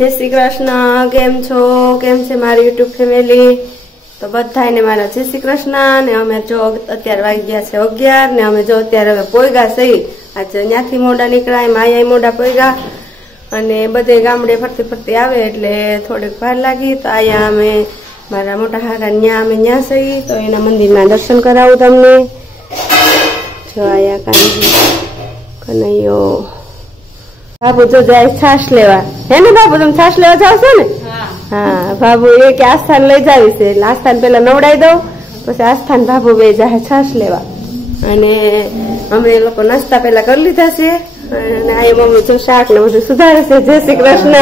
जय श्री कृष्ण। केम छो? केम छे मारी यूट्यूब फैमिली? तो बधाने मारा जय श्री कृष्ण ने अमे जो अत्यारे वागी गया छे 11 ने अमे जो अत्यारे हवे पोयगा सही आज न्याथी मोडा निकळाय माया मोडा पोयगा अने बधे गामडे फरती फरती आवे एटले थोड़ीक भार लागी तो आया अमे मारा मोटा हारा न्या अमे न्या सही तो एना मंदिरना दर्शन करावुं तमने। जो आया कन्हैयो बाबू जो जाए छाश लेवा है ने बाबू तुम छाश लेवा जाओ छो ने? हाँ बाबू ये के आस्थान लई जावी छे आस्थान पहला नवड़ाई दो पछी आस्थान बाबू बे जाए छाश लेवा अने अमे लोको नास्ता पहला कर लीधा छे अने आ मम्मी जो शाक ने બધું સુધારે છે। जय श्री कृष्ण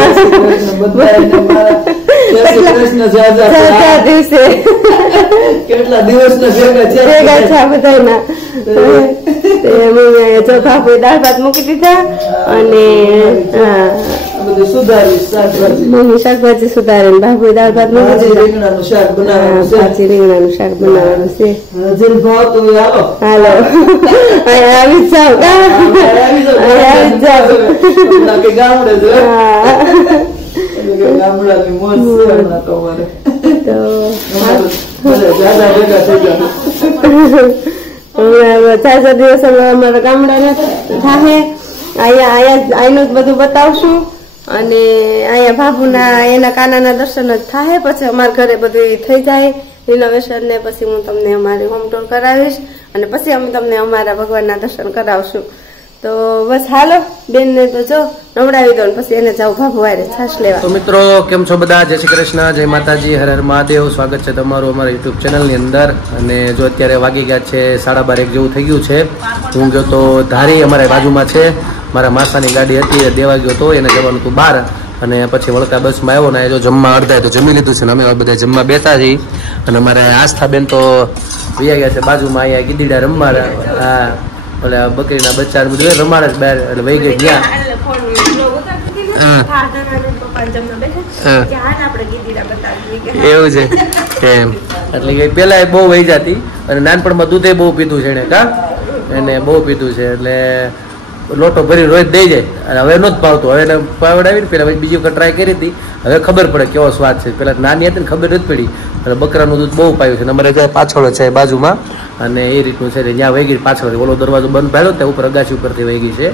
દિવસે કેટલા દિવસના ભેગા છે બધાના जो बाबू दाल भात मूकी दीधा अने मम्मी शाकभाजी सुधारे बाबू दाल भात मूकी दीधा રીંગણાનું શાક બનાવવાનું છે। હાલો આવી જાવ આવી જાવ કે ગામડે જો ગામડાની મોજ છે ના તો મારે તો ભલે ज्यादा 4 દિવસ અમારા ગામડાના થાહે આયનું જ બધું બતાવશું અને આયા બાબુના એના કાનાના દર્શન જ થાહે પછી અમારા ઘરે બધું થઈ જાય રિનોવેશન ને પછી હું તમને અમારી હોમ ટૂર કરાવીશ અને પછી અમે તમને અમારા ભગવાનના દર્શન કરાવશું। तो बस हालो बेन ने तो जो नवड़ावी दो પછી એને જાવ બાબુ વારે છાશ લેવા। तो મિત્રો કેમ છો બધા? જય શ્રી કૃષ્ણ, જય માતાજી, હર હર મહાદેવ। સ્વાગત છે તમારું અમારા યુટ્યુબ ચેનલ ની અંદર અને જો અત્યારે વાગી ગયા છે 12:30 જેવું થઈ ગયું છે। હું ગયો તો ધારી અમારા બાજુમાં છે મારા માસાની ગાડી હતી દેવા ગયો તો એને જવાનું હતું બહાર અને પછી વળતા બસમાં આવ્યો ને જો જમવા અડધા તો જમી લીધું છે ને અમે બધા જમવા બેઠા છીએ અને અમારે આસ્થા બેન તો વયા ગયા છે બાજુમાં અહીંયા ગીદીડા રમવા। હા ઓલા બકરીના બચ્ચા બધું રમાડે બહાર એટલે વહી ગઈ ગયા એવું છે એમ એટલે કે પેલા બહુ વહી જતી અને નાનપણમાં દૂધે બહુ પીધું છે એને કા એને બહુ પીધું છે એટલે લોટો ભરી રોજ દઈ જાય અને હવે નહોતું પાવતું હવે એને પાવડાવી ને પેલા બીજી વખત ટ્રાય કરી હતી હવે ખબર પડે કેવો સ્વાદ છે। પેલા નાની હતી ને ખબર નથી પડી એટલે બકરાનું દૂધ બહુ પાયું છે અમારે ત્યાં પાછળ છે બાજુમાં અને એ રીતનું છે ત્યાં વહી ગઈ પાછળ ઓલો દરવાજો બંધ પાડ્યો ત્યાં ઉપર અગાસી ઉપરથી વહી ગઈ છે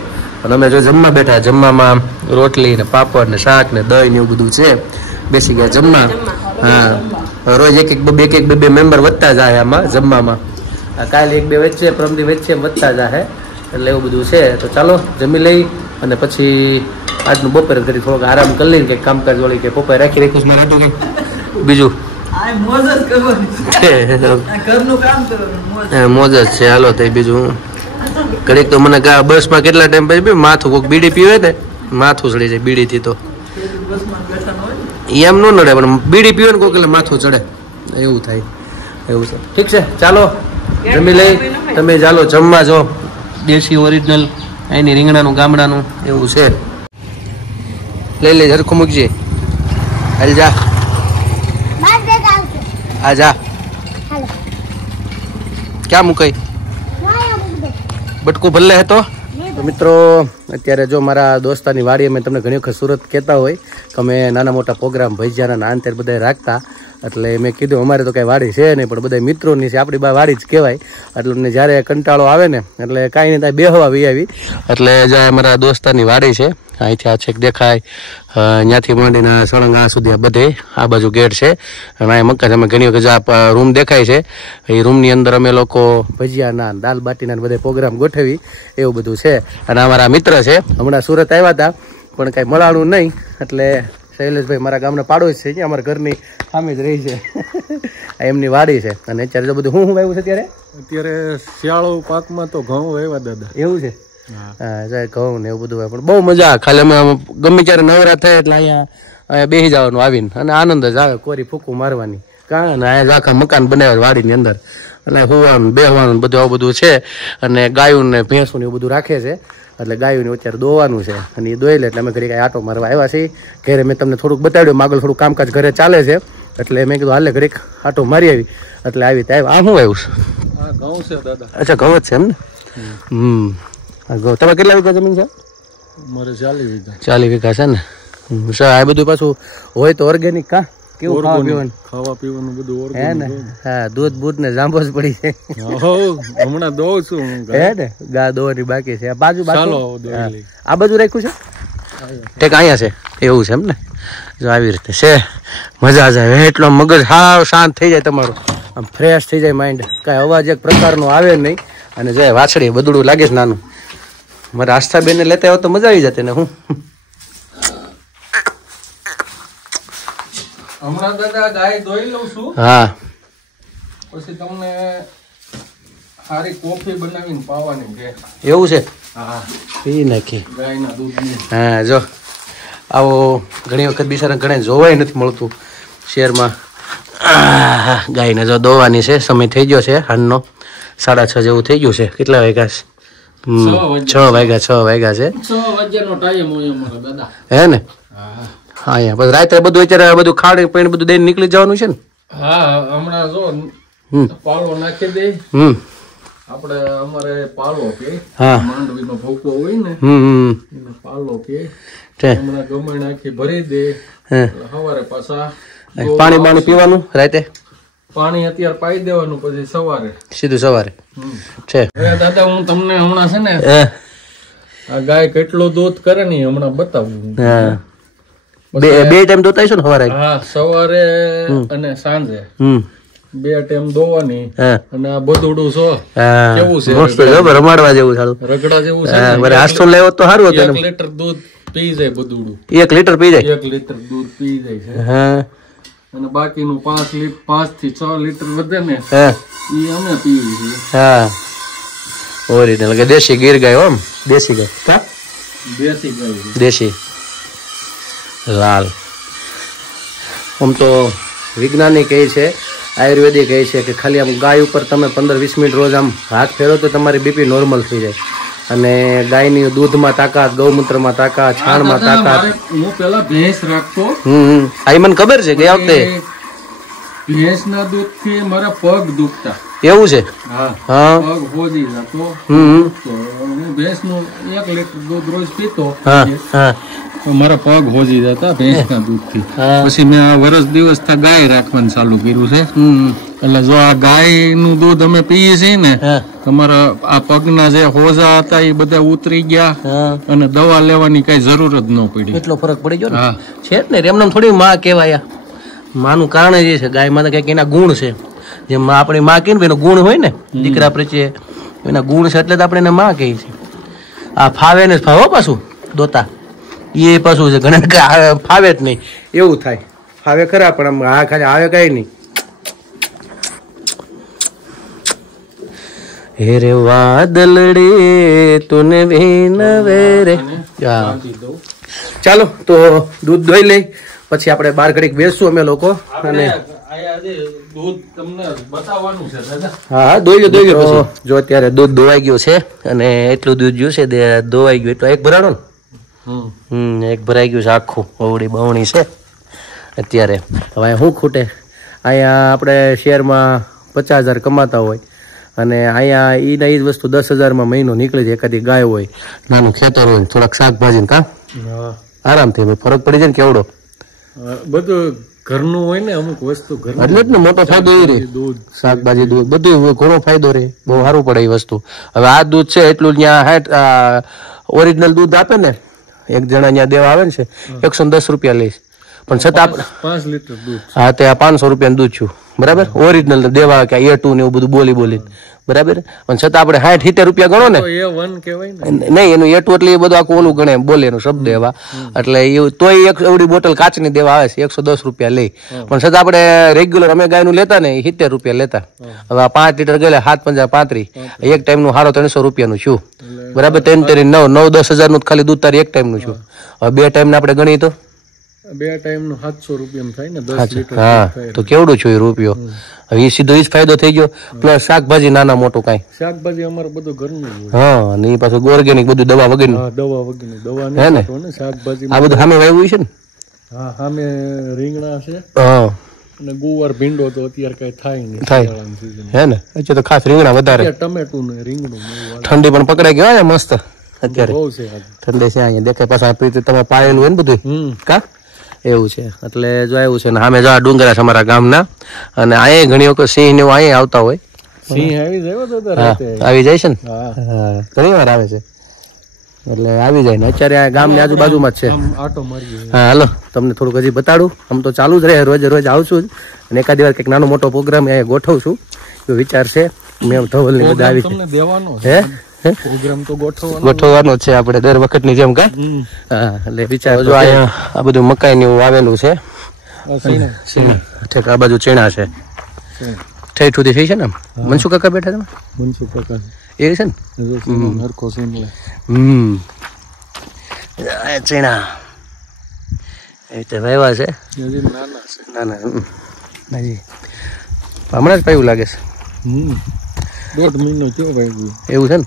અને અમે જો જમવા બેઠા જમવામાં રોટલી ને પાપડ ને શાક ને દહીં ને એવું બધું છે બેસી ગયા જમવા। હા રોજ એક બે મેમ્બર વધતા જાય આમાં જમવામાં કાલે 1-2 વચ્ચે પ્રમદી વચ્ચે વધતા જાય એટલે એવું બધું છે। તો ચાલો જમી લઈ અને પછી આજનું બપોરે ઘડી થોડોક આરામ કરી લઈને કંઈક કામકાજ વળી કે પપ્પાએ રાખી રાખ્યું મારે હતું કંઈક બીજું મોજ જ છે। હાલો તો બીજું ઘડીક તો મને બસમાં કેટલા ટાઈમ પછી માથું કોઈક બીડી પીવે ને માથું ચડી જાય બીડીથી તો એમ ન નડે પણ બીડી પીવે ને કોઈક એટલે માથું ચડે એવું થાય એવું છે। ઠીક છે ચાલો જમી લઈ તમે ચાલો જમવા જો દેશી ઓરિજિનલ અહીંની રીંગણાનું ગામડાનું એવું છે। લઈ લે ઝરખું મૂકજે હાલ જા आजा क्या मुकाई बटकू भले है तो मित्रों अत्यारे जो मारा दोस्तानी वाड़ी में तमने घणी वखत सूरत कहता होय कि अमे नाना मोटा प्रोग्राम भैजाना अंतर बधाय राखता એટલે મેં કીધું અમારે તો કઈ વાડી છે નહીં પણ બધા મિત્રોની છે આપણી બા વાડી જ કહેવાય એટલે અમને જ્યારે કંટાળો આવે ને એટલે કાંઈ નહીં ત્યાં બેહવા વી આવી એટલે જે અમારા દોસ્તારની વાડી છે અહીંથી આ છેક દેખાય ત્યાંથી માંડીને સળંગા સુધી બધે આ બાજુ ગેટ છે અને અહીં મક્કા અમે ઘણી વખત રૂમ દેખાય છે એ રૂમની અંદર અમે લોકો ભજીયાના દાલ બાટીના બધે પ્રોગ્રામ ગોઠવી એવું બધું છે। અને અમારા મિત્ર છે હમણાં સુરત આવ્યા હતા પણ કાંઈ મળાણું નહીં એટલે શૈલેષભાઈ મારા ગામના પાડોશ છે અમારા ઘરની સામે જ રહી છે એમની વાડી છે અને અત્યારે તો બધું હું વાવ્યું છે અત્યારે શિયાળો પાકમાં તો ઘઉં વાવ્યા દાદા એવું છે હા ઘઉં ને એવું બધું પણ બહુ મજા ખાલી અમે ગમે ત્યારે નવરા થાય એટલે અહીંયા બેસી જવાનું આવીને અને આનંદ જ આવે કોરી ફૂકું મારવાની કારણ અહીંયા આખા મકાન બનાવ્યા વાડીની અંદર એટલે હોવાનું બેહવાનું બધું આવું બધું છે અને ગાયું ને ભેંસું ને એવું બધું રાખે છે એટલે ગાયું અત્યારે દોવાનું છે અને એ દોઈ લે એટલે અમે ઘડી કાંઈ આટો મારવા આવ્યા છીએ ઘરે મેં તમને થોડુંક બતાવ્યું આગળ થોડું કામકાજ ઘરે ચાલે છે એટલે મેં કીધું હાલે ઘડીક આટો મારી આવી એટલે આવી ત્યાં આ શું આવ્યું છે ઘઉં છે દાદા અચ્છા ઘઉં જ છે એમ ને તમે કેટલા વીઘા જમીન છે? મારે 40 વીઘા 40 વીઘા છે ને આ બધું પાછું હોય તો ઓર્ગેનિક કા કેવું ખાવા પીવાનું બધું હે ને હા દૂધ બૂધ ને જાંબો જ પડી છે હમણાં દઉં છું હે ને ગા દોવાની બાકી છે બાજુ આ બાજુ રાખ્યું છે ટેક અહીંયા છે એવું છે એમ ને જો આવી રીતે છે મજા આવે એટલો મગજ હાવ શાંત થઈ જાય તમારું આમ ફ્રેશ થઈ જાય માઇન્ડ કાંઈ અવાજ એક પ્રકારનો આવે નહીં અને જાય વાછડી બધું લાગે છે નાનું મારે આસ્થાબેન ને લેતા આવ્યો તો મજા આવી જતી ને હું હમણાં દાદા ગાય ધોઈ લઉં છું હા પછી તમને સારી કોફી બનાવીને પાવાની છે એવું છે હા પી નાખી ગાયના દૂધની હા જો આવો ઘણી વખત બિચારા ઘણા જોવાય નથી મળતું શહેરમાં ગાયને જો દોવાની છે સમય થઈ ગયો છે હાનનો 6:30 જેવું થઈ ગયું છે કેટલા વાગ્યા છે 6 વાગ્યા છે 6 વાગ્યાનો ટાઈમ હોય અમારો દાદા હે ને હા અહીંયા બસ રાત્રે બધું અત્યારે બધું ખાડી પીને બધું દઈને નીકળી જવાનું છે ને હા હમણાં જો પાલો નાખી દે આપણે અમારે પાલો કે માંડવીનો ભૂકો હોય ને એનો પાલો કે હમણાં ગમે નાખી ભરી દે સવારે પાછા પાણી બાણી પીવાનું રાતે પાણી અત્યારે પાઈ દેવાનું પછી સવારે સીધું સવારે છે દાદા હું તમને હમણાં છે ને આ ગાય કેટલો દૂધ કરે ને હમણાં બતાવું બે ટાઈમ દોતાય છો ને સવારે હા સવારે અને સાંજે 2 ટાઈમ દોવાની અને આ બધુડું છો કેવું છે મસ્ત જો રમાડવા જેવું સારું રગડા જેવું છે મારે આસ્તો લેવો તો સારું હતું 1 લીટર દૂધ પી જાય બધુડું 1 લીટર પી જાય 1 લીટર દૂધ પી જાય છે હા અને બાકીનું 5 થી 6 લીટર વધે ને ઈ અમે પીવી છે હા ઓરિજિનલ કે દેશી ગીર ગાય આમ દેશી ગાય કા દેશી ગાય દેશી લાલ આમ તો વિજ્ઞાની કહે છે આયુર્વેદિક કહે છે કે ખાલી આમ ગાય ઉપર તમે 15-20 મિનિટ રોજ આમ હાથ ફેરો તો તમારી બીપી નોર્મલ થઈ જાય અને ગાયની દૂધમાં તાકાત ગૌમૂત્રમાં તાકાત છાણમાં તાકાત હું પેલા ભેંસ રાખતો આ મને ખબર છે ગયા વખતે ભેંસના દૂધથી મારા પગ દુખતા એવું છે હા પગ હોજી જતો તો હું ભેંસનું 1 લીટર દૂધ રોજ પીતો મારા પગ હોજી જતા ભેંસના દૂધથી પછી મેં આ વર્ષ દિવસ ગાય રાખવાનું ચાલુ કર્યું છે એટલે જો આ ગાયનું દૂધ અમે પીએ છીએ ને તમારા આ પગના જે હોજા હતા એ બધા ઉતરી ગયા અને દવા લેવાની કઈ જરૂર જ ન પડી એટલો ફરક પડી ગયો ને છે જ ને એમને થોડી માં કહેવાય માનું કારણ એ છે ગાયમાં તો કઈક એના ગુણ છે જેમ આપણી માં કહીએ ને એનો ગુણ હોય ને દીકરા પ્રત્યે એના ગુણ છે એટલે જ આપણે એને માં કહીએ છીએ આ ફાવે ને ફાવો પાછું દોતા એ પાછું છે ઘણા ફાવે જ નહીં એવું થાય ફાવે ખરા પણ આમ આ ખાલી આવે કઈ નહીં હે રે વાદલડે તુને વિનવે રે ચાલો તો દૂધ દોઈ લઈ પછી આપણે 12 ઘડીક બેસશું અમે લોકો અને હા દોઈ લો જો અત્યારે દૂધ દોવાઈ ગયું છે અને એટલું દૂધ જ્યું છે દોવાઈ ગયું એટલું એક ભરાણો ને એક ભરાઈ ગયું છે આખું અવળી બવણી છે અત્યારે હવે શું ખૂટે અહીંયા આપણે શહેરમાં 50,000 કમાતા હોય અને અહીંયા એના એ જ વસ્તુ 10,000 મહિનો નીકળી જાય એકાદી ગાય હોય નાનું ખેતર હોય થોડાક શાકભાજી કા આરામથી ફરક પડી જાય ને કેવડો બધું ઘરનું હોય ને અમુક વસ્તુ એટલે જ ને મોટો ફાયદો એ રે દૂધ શાકભાજી દૂધ બધું ઘણો ફાયદો રે બહુ સારું પડે એ વસ્તુ હવે આ દૂધ છે એટલું ત્યાં ઓરિજિનલ દૂધ આપે ને એક જણા ત્યાં દેવા આવે ને છે 110 રૂપિયા લઈશ પણ છતાં 5 લીટર દૂધ હા તે 500 રૂપિયાનું દૂધ છું બરાબર ઓરિજિનલ દેવા કે A2 ને એવું બધું બોલી બરાબર પણ છતાં આપણે 60-70 રૂપિયા ગણો ને A1 કહેવાય ને નહીં એનું A2 એટલે એ બધું આખું ઓલું ગણે બોલે એનો શબ્દ એવા એટલે એ તોય એક એવડી બોટલ કાચની દેવા આવે છે 110 રૂપિયા લઈ પણ છતાં આપણે રેગ્યુલર અમે ગાયનું લેતા ને 70 રૂપિયા લેતા હવે 5 લીટર ગયેલા 7-5-35 એક ટાઈમનું હારો 300 રૂપિયાનું છું બરાબર 9-10 હજારનું ખાલી દૂધ તારી એક ટાઈમનું છું હવે 2 ટાઈમ આપણે ગણી તો 2 ટાઈમનું 700 રૂપિયાનું થાય ને 10 લીટર હા તો કેવડું છું એ રૂપિયો હવે એ સીધો જ ફાયદો થઈ ગયો પ્લસ શાકભાજી નાના મોટું કાંઈ શાકભાજી અમારે બધું ઘરનું હા અને એ પાછું ઓર્ગેનિક બધું દવા વગરનું દવા હે ને શાકભાજી આ બધું સામે વાવ્યું છે ને હા સામે રીંગણા છે હા અને ગુવાર ભીંડો તો અત્યારે કઈ થાય નહીં થાય હે ને એટલે તો ખાસ રીંગણા વધારે ટમેટું ને રીંગણું ઠંડી પણ પકડાઈ ગયો ને મસ્ત અત્યારે બહુ છે ઠંડે છે અહીંયા દેખાય પાછા તમારે પાયેલું હોય ને બધું કા એવું છે એટલે જો એવું છે ને સામે જો આ ડુંગરા છે અમારા ગામના અને અહીંયા ઘણી વખત સિંહ ને એવું અહીંયા આવતા હોય સિંહ આવી જાય તો રાતે આવી જાય છે ને હા ઘણી વાર આવે છે એટલે આવી જાય ને અત્યારે આ ગામની આજુબાજુમાં જ છે આટો મારી હા હાલો તમને થોડુંક હજી બતાડું આમ તો ચાલુ જ રહે રોજ રોજ આવશું જ અને એકાદ વાર કંઈક નાનો મોટો પ્રોગ્રામ અહીંયા ગોઠવું છું એવો વિચાર છે મેં ધવલ ની બધા આવી તમને દેવાનો હે પ્રોગ્રામ તો ગોઠવવાનો જ છે આપણે દર વખતની જેમ કા હા એટલે વિચાર જો અહીંયા આ બધું મકાઈ ને એવું આવેલું છે ઠેક આ બાજુ ચીણા છે ઠેઠ સુધી થઈ છે ને મનસુખ કાકા બેઠા તમે મનસુખ કાકા એ છે ને હરખો સીન લે ચીણા એ રીતે વહેવા છે નાના છે ના હમણાં જ પાયું લાગે છે 1.5 મહિનો થયો ભાઈ એવું છે ને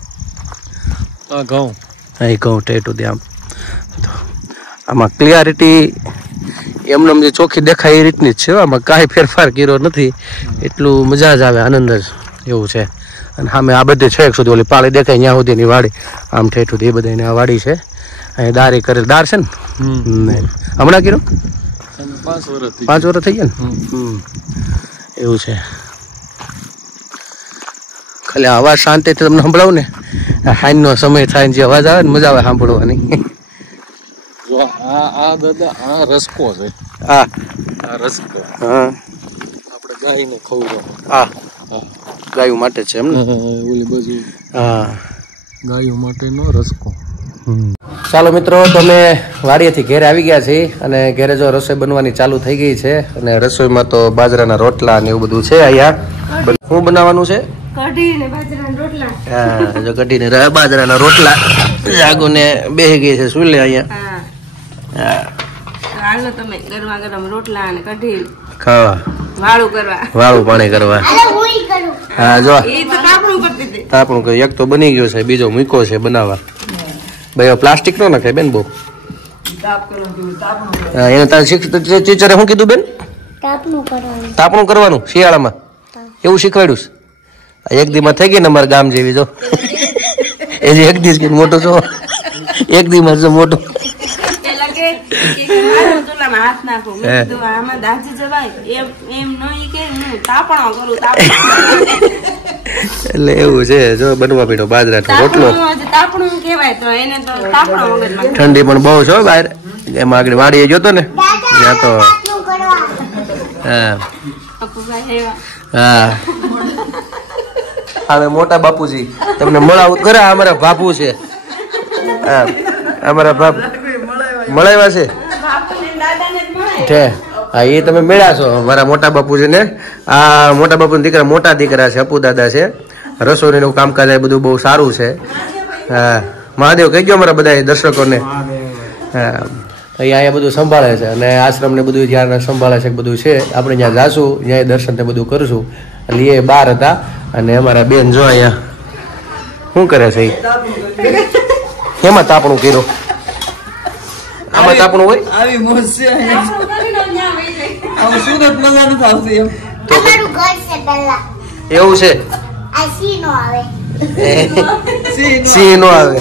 આ ઘઉં હા એ ઘઉં ટેટું દે આમ તો આમાં ક્લિયરિટી એમને જે ચોખ્ખી દેખાય એ રીતની જ છે આમાં કાંઈ ફેરફાર કર્યો નથી એટલું મજા જ આવે આનંદ જ એવું છે અને સામે આ બધી છેક સુધી ઓલી પાળી દેખાય ત્યાં સુધીની વાડી આમ ઠેઠ સુધી એ બધાની આ વાડી છે અહીંયા દારી કરેલ દાર છે ને હમણાં કર્યો 5 વર્ષ થઈ ગયા ને એવું છે ખાલી અવાજ શાંતિથી તમને સંભળાવું ને હાઈનો સમય થાય જે અવાજ આવે ને મજા આવે સાંભળવાની આ દાદા આ રસકો છે હા આ રસકો હા આપણે ગાયને ખવડાવો હા ગાયું માટે છે એમ ને ઓલી બાજુ હા ગાયો માટેનો રસકો ચાલો મિત્રો તો અમે વાડીએથી ઘેરે આવી ગયા છીએ અને ઘેરે જો રસોઈ બનવાની ચાલુ થઈ ગઈ છે અને રસોઈમાં તો બાજરાના રોટલા ને એવું બધું છે અહીંયા શું બનાવવાનું છે કઢી ને બાજરાના રોટલા હા જો કઢી ને બાજરાના રોટલા જાગો ને બેહી ગઈ છે શું લે અહીંયા હા હાલો તમે ગરમા ગરમ રોટલા અને કઢી ખાવા વાળું કરવા વાળું પાણી કરવા હા જો એ તો કાપડું કરતી હતી તાપણું કર્યું એક તો બની ગયો છે બીજો મૂક્યો છે બનાવવા ભાઈ પ્લાસ્ટિક નો નાખે બેન બહુ એને તારે ટીચરે શું કીધું બેન તાપણું કરવાનું શિયાળામાં એવું શીખવાડ્યું છે એક દીમાં થઈ ગઈ ને અમારા ગામ જેવી જો એ જે એક દિવસ મોટો છો એક દીમાં જો મોટો પેલા કે ચૂલામાં હાથ નાખો મેં કીધું આમાં દાજી જવાય એમ નહીં કે હું તાપણો કરું એટલે એવું છે જો બનવા પીડો બાજરાનો રોટલો તાપણું કહેવાય તો એને તો તાપણો વગર ઠંડી પણ બહુ છે બહાર એમાં આગળ વાડીએ જોતો ને ત્યાં તો હા હા હવે મોટા બાપુજી તમને મળાવું કરે અમારા બાપુ છે હા અમારા બાપ મળાવ્યા છે છે હા એ તમે મળ્યા છો મારા મોટા બાપુજી ને આ મોટા બાપુ દીકરા મોટા દીકરા છે અપુ દાદા છે રસોઈ નું કામકાજ એ બધું બહુ સારું છે હા મહાદેવ કહી ગયો અમારા બધા દર્શકોને હા અહીંયા બધું સંભાળે છે અને આશ્રમ ને બધું જ્યાં સંભાળે છે બધું છે આપણે ત્યાં જાશું ત્યાં દર્શન ને બધું કરશું એટલે એ બહાર હતા અને અમારા બેન જો અહીંયા શું કરે છે એમાં તાપણું કર્યું આમાં તાપણું હોય આવી મોજ છે આમ સુરત મજા નથી આવતી એમ અમારું ઘર છે પહેલા એવું છે આ સી નો આવે સિંહ નો આવે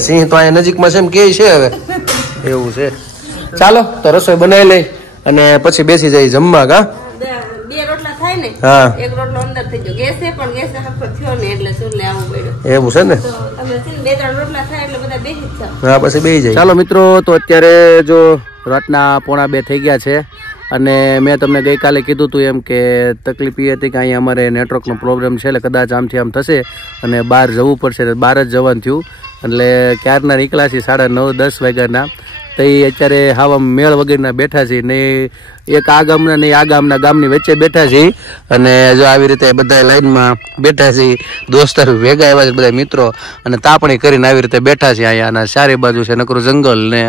સિંહ તો અહીંયા નજીકમાં છે એમ કે છે હવે એવું છે ચાલો તો રસોઈ બનાવી લઈ અને પછી બેસી જાય જમવા કા બે રોટલા થાય ને હા એક રોટલો અંદર થઈ ગયો ગેસે પણ ગેસે હરખો થયો ને એટલે ચૂલે આવવું પડ્યું એવું છે ને તો તમે છે ને 2-3 રોટલા થાય એટલે બધા બેસી જ જાવ હા પછી બેસી જાય ચાલો મિત્રો તો અત્યારે જો રાતના 1:45 થઈ ગયા છે અને મેં તમને ગઈકાલે કીધું હતું એમ કે તકલીફ એ હતી કે અહીંયા અમારે નેટવર્કનો પ્રોબ્લેમ છે એટલે કદાચ આમથી આમ થશે અને બહાર જવું પડશે બહાર જ જવાનું થયું એટલે ક્યારના નીકળ્યા છીએ 9:30-10 વાગ્યાના તો એ અત્યારે હાવ મેળ વગરના બેઠા છીએ ને એક આ ગામના ને આ ગામની વચ્ચે બેઠા છીએ અને જો આવી રીતે બધા લાઈનમાં બેઠા છીએ દોસ્તાર ભેગા આવ્યા છે બધા મિત્રો અને તાપણી કરીને આવી રીતે બેઠા છીએ અહીંયા અને ચારે બાજુ છે નકરું જંગલ ને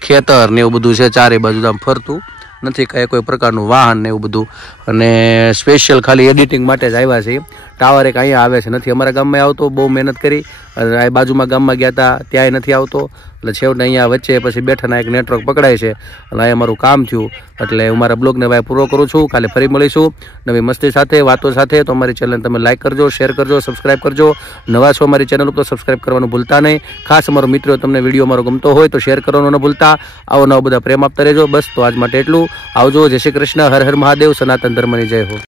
ખેતર ને એવું બધું છે ચારે બાજુ આમ ફરતું નથી કાંઈ કોઈ પ્રકારનું વાહન ને એવું બધું અને સ્પેશિયલ ખાલી એડિટિંગ માટે જ આવ્યા છે ટાવર એક અહીંયા આવે છે નથી અમારા ગામમાં આવતો બહુ મહેનત કરી આ બાજુમાં ગામમાં ગયા હતા ત્યાંય નથી આવતો એટલે છેવટે અહીંયા વચ્ચે પછી બેઠાના એક નેટવર્ક પકડાય છે અને અહીંયા મારું કામ થયું એટલે હું મારા બ્લોગને ભાઈ પૂરો કરું છું. કાલે ફરી મળીશું નવી મસ્તી સાથે, વાતો સાથે. તો અમારી ચેનલ તમે લાઈક કરજો, શેર કરજો, સબસ્ક્રાઇબ કરજો. નવા છો અમારી ચેનલ ઉપર સબસ્ક્રાઇબ કરવાનું ભૂલતા નહીં. ખાસ અમારો મિત્રો તમને વિડીયો મારો ગમતો હોય તો શેર કરવાનું ન ભૂલતા. આવો નવા બધા પ્રેમ આપતા રહેજો. બસ તો આજ માટે એટલું. આવજો. જય શ્રી કૃષ્ણ. હર હર મહાદેવ. સનાતન ધર્મની જય હો.